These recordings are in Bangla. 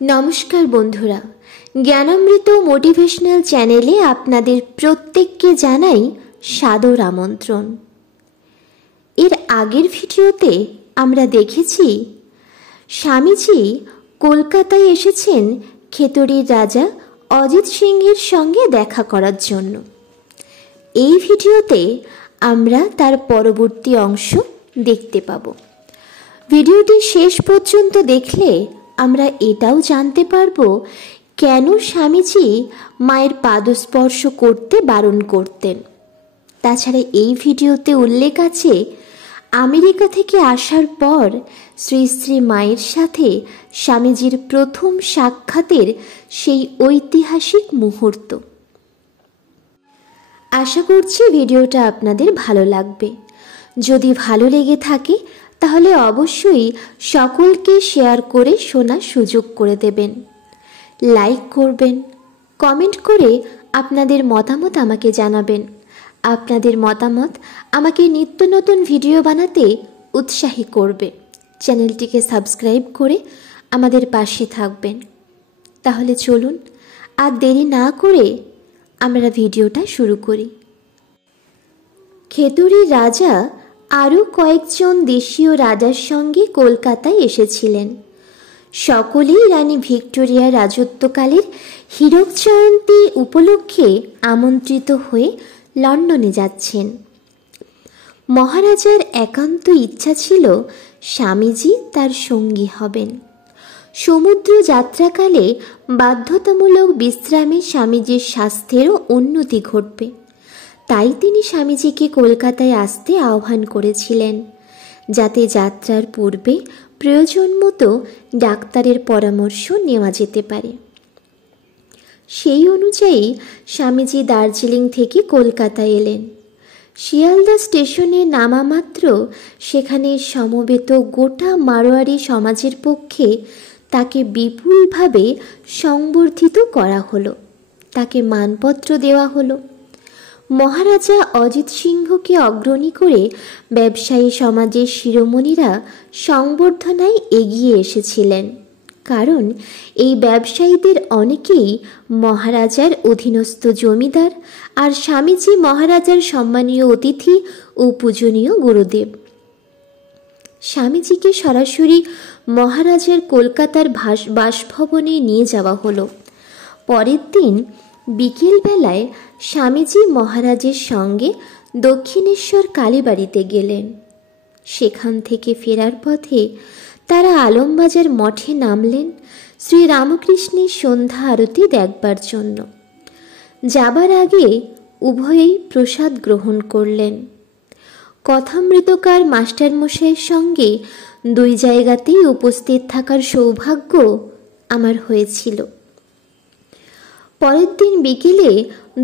নমস্কার বন্ধুরা, জ্ঞানামৃত মোটিভেশনাল চ্যানেলে আপনাদের প্রত্যেককে জানাই সাদর আমন্ত্রণ। এর আগের ভিডিওতে আমরা দেখেছি স্বামীজি কলকাতায় এসেছেন খেতড়ির রাজা অজিত সিংহের সঙ্গে দেখা করার জন্য। এই ভিডিওতে আমরা তার পরবর্তী অংশ দেখতে পাব। ভিডিওটি শেষ পর্যন্ত দেখলে আমরা এটাও জানতে পারবো কেন স্বামীজি মায়ের পাদস্পর্শ করতে বারণ করতেন। তাছাড়া এই ভিডিওতে উল্লেখ আছে আমেরিকা থেকে আসার পর শ্রী শ্রী মায়ের সাথে স্বামীজির প্রথম সাক্ষাতের সেই ঐতিহাসিক মুহূর্ত। আশা করছি ভিডিওটা আপনাদের ভালো লাগবে। যদি ভালো লেগে থাকে তাহলে অবশ্যই সকলকে শেয়ার করে শোনার সুযোগ করে দেবেন, লাইক করবেন, কমেন্ট করে আপনাদের মতামত আমাকে জানাবেন। আপনাদের মতামত আমাকে নিত্য নতুন ভিডিও বানাতে উৎসাহী করবে। চ্যানেলটিকে সাবস্ক্রাইব করে আমাদের পাশে থাকবেন। তাহলে চলুন আর দেরি না করে আমরা ভিডিওটা শুরু করি। খেতড়ির রাজা আরও কয়েকজন দেশীয় রাজার সঙ্গে কলকাতায় এসেছিলেন। সকলেই রানী ভিক্টোরিয়ার রাজত্বকালের হীরক জয়ন্তী উপলক্ষে আমন্ত্রিত হয়ে লন্ডনে যাচ্ছেন। মহারাজার একান্ত ইচ্ছা ছিল স্বামীজি তার সঙ্গী হবেন। সমুদ্র যাত্রাকালে বাধ্যতামূলক বিশ্রামে স্বামীজির স্বাস্থ্যেরও উন্নতি ঘটবে, তাই তিনি স্বামীজিকে কলকাতায় আসতে আহ্বান করেছিলেন, যাতে যাত্রার পূর্বে প্রয়োজন মতো ডাক্তারের পরামর্শ নেওয়া যেতে পারে। সেই অনুযায়ী স্বামীজি দার্জিলিং থেকে কলকাতায় এলেন। শিয়ালদা স্টেশনে নামা মাত্র সেখানে সমবেত গোটা মারোয়ারি সমাজের পক্ষে তাকে বিপুলভাবে সংবর্ধিত করা হলো, তাকে মানপত্র দেওয়া হলো। মহারাজা অজিত সিংহকে অগ্রণী করে ব্যবসায়ী সমাজের শিরোমণিরা সংবর্ধনায় এগিয়ে এসেছিলেন, কারণ এই ব্যবসায়ীদের অনেকেই মহারাজার অধীনস্থ জমিদার, আর স্বামীজি মহারাজার সম্মানীয় অতিথি ও পূজনীয় গুরুদেব। স্বামীজিকে সরাসরি মহারাজার কলকাতার বাসভবনে নিয়ে যাওয়া হলো। পরের দিন বিকেলবেলায় স্বামীজি মহারাজের সঙ্গে দক্ষিণেশ্বর কালীবাড়িতে গেলেন। সেখান থেকে ফেরার পথে তারা আলমবাজার মঠে নামলেন শ্রীরামকৃষ্ণের সন্ধ্যা আরতি দেখবার জন্য। যাবার আগে উভয়েই প্রসাদ গ্রহণ করলেন। কথামৃতকার মাস্টারমশাইয়ের সঙ্গে দুই জায়গাতেই উপস্থিত থাকার সৌভাগ্য আমার হয়েছিল। পরের দিন বিকেলে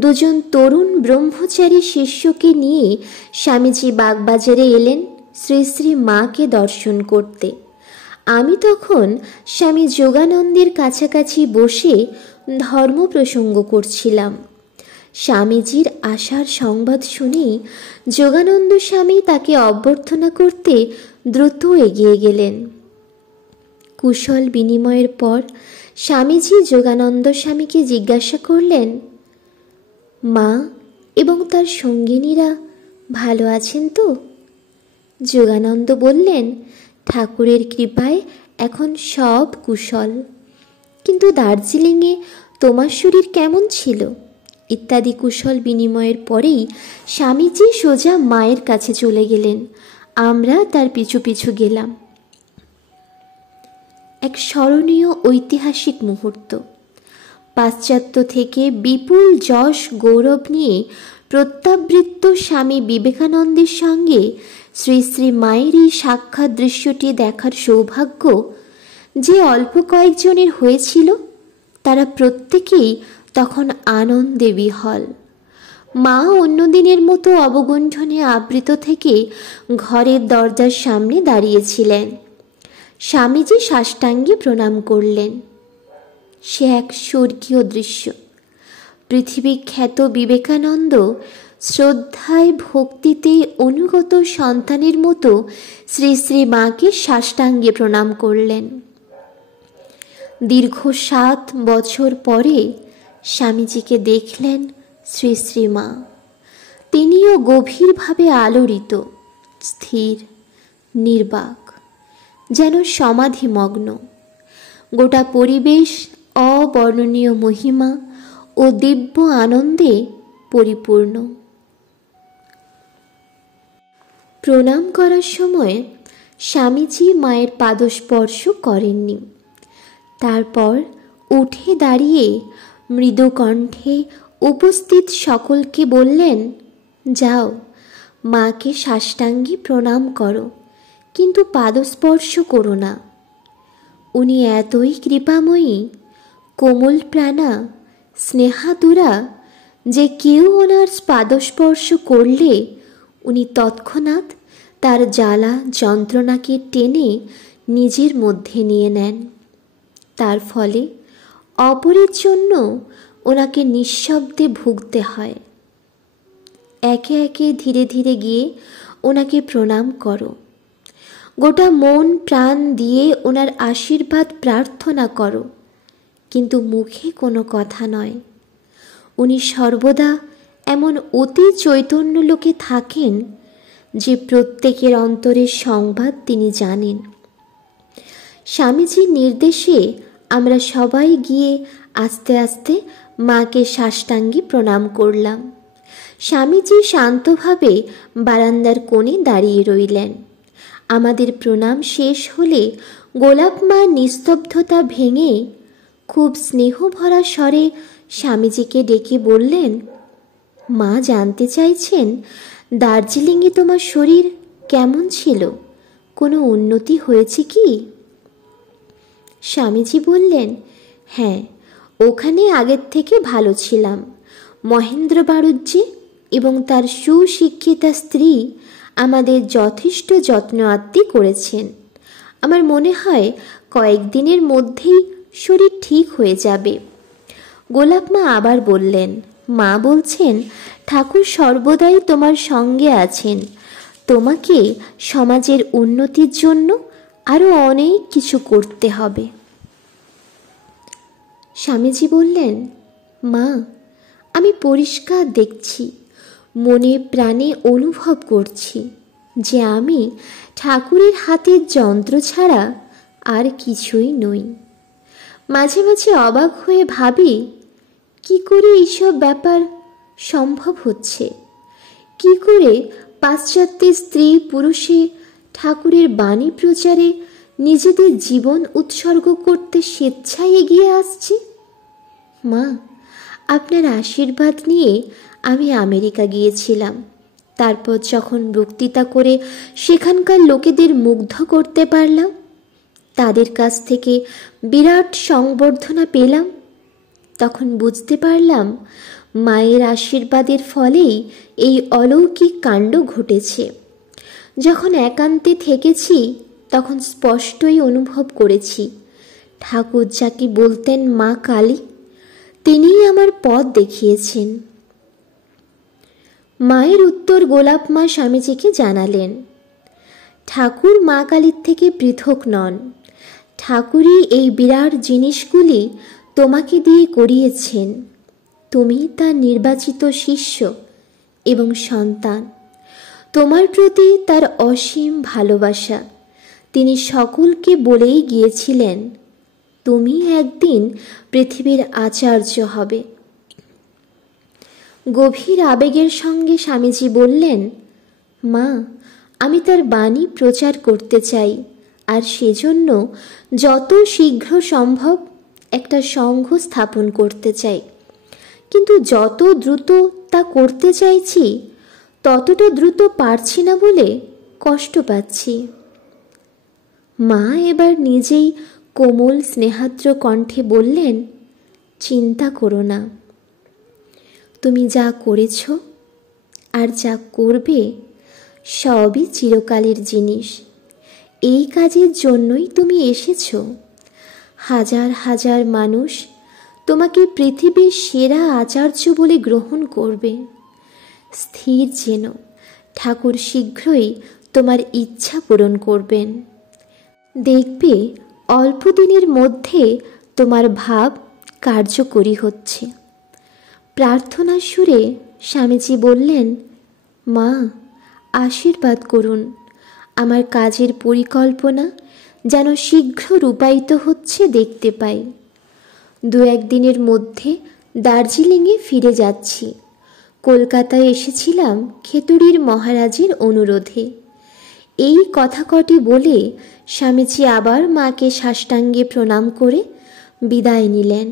দুজন তরুণ ব্রহ্মচারী শিষ্যকে নিয়ে স্বামীজি বাগবাজারে এলেন শ্রী শ্রী মাকে দর্শন করতে। আমি তখন স্বামী যোগানন্দের কাছাকাছি বসে ধর্ম প্রসঙ্গ করছিলাম। স্বামীজির আসার সংবাদ শুনেই যোগানন্দ স্বামী তাকে অভ্যর্থনা করতে দ্রুত এগিয়ে গেলেন। কুশল বিনিময়ের পর স্বামীজি যোগানন্দ স্বামীকে জিজ্ঞাসা করলেন, মা এবং তার সঙ্গিনীরা ভালো আছেন তো? যোগানন্দ বললেন, ঠাকুরের কৃপায় এখন সব কুশল, কিন্তু দার্জিলিংয়ে তোমার শরীর কেমন ছিল? ইত্যাদি কুশল বিনিময়ের পরেই স্বামীজি সোজা মায়ের কাছে চলে গেলেন। আমরা তার পিছু পিছু গেলাম। এক স্মরণীয় ঐতিহাসিক মুহূর্ত। পাশ্চাত্য থেকে বিপুল যশ গৌরব নিয়ে প্রত্যাবৃত্ত স্বামী বিবেকানন্দের সঙ্গে শ্রী শ্রী মায়ের এই সাক্ষাৎ দৃশ্যটি দেখার সৌভাগ্য যে অল্প কয়েকজনের হয়েছিল, তারা প্রত্যেকেই তখন আনন্দে বিহ্বল। মা অন্যদিনের মতো অবগুণ্ঠনে আবৃত থেকে ঘরের দরজার সামনে দাঁড়িয়েছিলেন। স্বামীজি সাষ্টাঙ্গে প্রণাম করলেন। সে এক স্বর্গীয় দৃশ্য। পৃথিবী খ্যাত বিবেকানন্দ শ্রদ্ধায় ভক্তিতে অনুগত সন্তানের মতো শ্রী শ্রী মাকে সাষ্টাঙ্গে প্রণাম করলেন। দীর্ঘ 7 বছর পরে স্বামীজিকে দেখলেন শ্রী শ্রী মা। তিনিও গভীরভাবে আলোড়িত, স্থির, নির্বাক, যেন সমাধিমগ্ন। গোটা পরিবেশ অবর্ণনীয় মহিমা ও দিব্য আনন্দে পরিপূর্ণ। প্রণাম করার সময় স্বামীজি মায়ের পাদস্পর্শ করেননি। তারপর উঠে দাঁড়িয়ে মৃদু কণ্ঠে উপস্থিত সকলকে বললেন, যাও, মাকে সাষ্টাঙ্গে প্রণাম করো, কিন্তু পাদস্পর্শ করো না। উনি এতই কৃপাময়ী, কোমল প্রাণা, স্নেহাতুরা যে কেউ ওনার পাদস্পর্শ করলে উনি তৎক্ষণাৎ তার জ্বালা যন্ত্রণাকে টেনে নিজের মধ্যে নিয়ে নেন। তার ফলে অপরের জন্য ওনাকে নিঃশব্দে ভুগতে হয়। একে একে ধীরে ধীরে গিয়ে ওনাকে প্রণাম করো। গোটা মন প্রাণ দিয়ে ওনার আশীর্বাদ প্রার্থনা করো, কিন্তু মুখে কোনো কথা নয়। উনি সর্বদা এমন অতি চৈতন্য লোকে থাকেন যে প্রত্যেকের অন্তরের সংবাদ তিনি জানেন। স্বামীজির নির্দেশে আমরা সবাই গিয়ে আস্তে আস্তে মাকে সাষ্টাঙ্গে প্রণাম করলাম। স্বামীজি শান্তভাবে বারান্দার কোণে দাঁড়িয়ে রইলেন। আমাদের প্রণাম শেষ হলে গোলাপ মা নিস্তব্ধতা ভেঙে খুব স্নেহভরা স্বরে স্বামীজিকে ডেকে বললেন, মা জানতে চাইছেন দার্জিলিংয়ে তোমার শরীর কেমন ছিল, কোনো উন্নতি হয়েছে কি? স্বামীজি বললেন, হ্যাঁ, ওখানে আগের থেকে ভালো ছিলাম। মহেন্দ্র বাড়ুজ্যে এবং তার সুশিক্ষিতা স্ত্রী আমাদের যথেষ্ট যত্ন আত্তি করেছেন। আমার মনে হয় কয়েকদিনের মধ্যেই শরীর ঠিক হয়ে যাবে। গোলাপ মা আবার বললেন, মা বলছেন ঠাকুর সর্বদাই তোমার সঙ্গে আছেন, তোমাকে সমাজের উন্নতির জন্য আরও অনেক কিছু করতে হবে। স্বামীজি বললেন, মা, আমি পরিষ্কার দেখছি, মনে প্রাণে অনুভব করছি যে আমি ঠাকুরের হাতের যন্ত্র ছাড়া আর কিছুই নই। মাঝে মাঝে অবাক হয়ে ভাবি, কি করে এইসব ব্যাপার সম্ভব হচ্ছে? কি করে পাশ্চাত্যের স্ত্রী পুরুষে ঠাকুরের বাণী প্রচারে নিজেদের জীবন উৎসর্গ করতে স্বেচ্ছায় এগিয়ে আসছে? মা, আপনার আশীর্বাদ নিয়ে আমি আমেরিকা গিয়েছিলাম। তারপর যখন বক্তৃতা করে সেখানকার লোকেদের মুগ্ধ করতে পারলাম, তাদের কাছ থেকে বিরাট সংবর্ধনা পেলাম, তখন বুঝতে পারলাম মায়ের আশীর্বাদের ফলেই এই অলৌকিক কাণ্ড ঘটেছে। যখন একান্তে থেকেছি তখন স্পষ্টই অনুভব করেছি ঠাকুর যাকে বলতেন মা কালী, তিনিই আমার পথ দেখিয়েছেন। মায়ের উত্তর গোলাপ মা স্বামীজিকে জানালেন, ঠাকুর মা কালীর থেকে পৃথক নন। ঠাকুরই এই বিরাট জিনিসগুলি তোমাকে দিয়ে করিয়েছেন। তুমি তার নির্বাচিত শিষ্য এবং সন্তান। তোমার প্রতি তার অসীম ভালোবাসা। তিনি সকলকে বলেই গিয়েছিলেন, তুমি একদিন পৃথিবীর আচার্য হবে। গভীর আবেগের সঙ্গে স্বামীজি বললেন, মা, আমি তার বাণী প্রচার করতে চাই, আর সেজন্য যত শীঘ্র সম্ভব একটা সংঘ স্থাপন করতে চাই। কিন্তু যত দ্রুত তা করতে চাইছি ততটা দ্রুত পারছি না বলে কষ্ট পাচ্ছি। মা এবার নিজেই কোমল স্নেহাদ্র কণ্ঠে বললেন, চিন্তা করো না, তুমি যা করেছ আর যা করবে সবই চিরকালের জিনিস। এই কাজের জন্যই তুমি এসেছ। হাজার হাজার মানুষ তোমাকে পৃথিবীর সেরা আচার্য বলে গ্রহণ করবে। স্থির যেন, ঠাকুর শীঘ্রই তোমার ইচ্ছা পূরণ করবেন। দেখবে অল্প দিনের মধ্যে তোমার ভাব কার্যকরী হচ্ছে। প্রার্থনার সুরে স্বামীজি বললেন, মা, আশীর্বাদ করুন, আমার কাজের পরিকল্পনা যেন শীঘ্র রূপায়িত হচ্ছে দেখতে পাই। 2-1 দিনের মধ্যে দার্জিলিংয়ে ফিরে যাচ্ছি। কলকাতায় এসেছিলাম খেতুড়ির মহারাজের অনুরোধে। এই কথা কটি বলে স্বামীজি আবার মাকে সাষ্টাঙ্গে প্রণাম করে বিদায় নিলেন।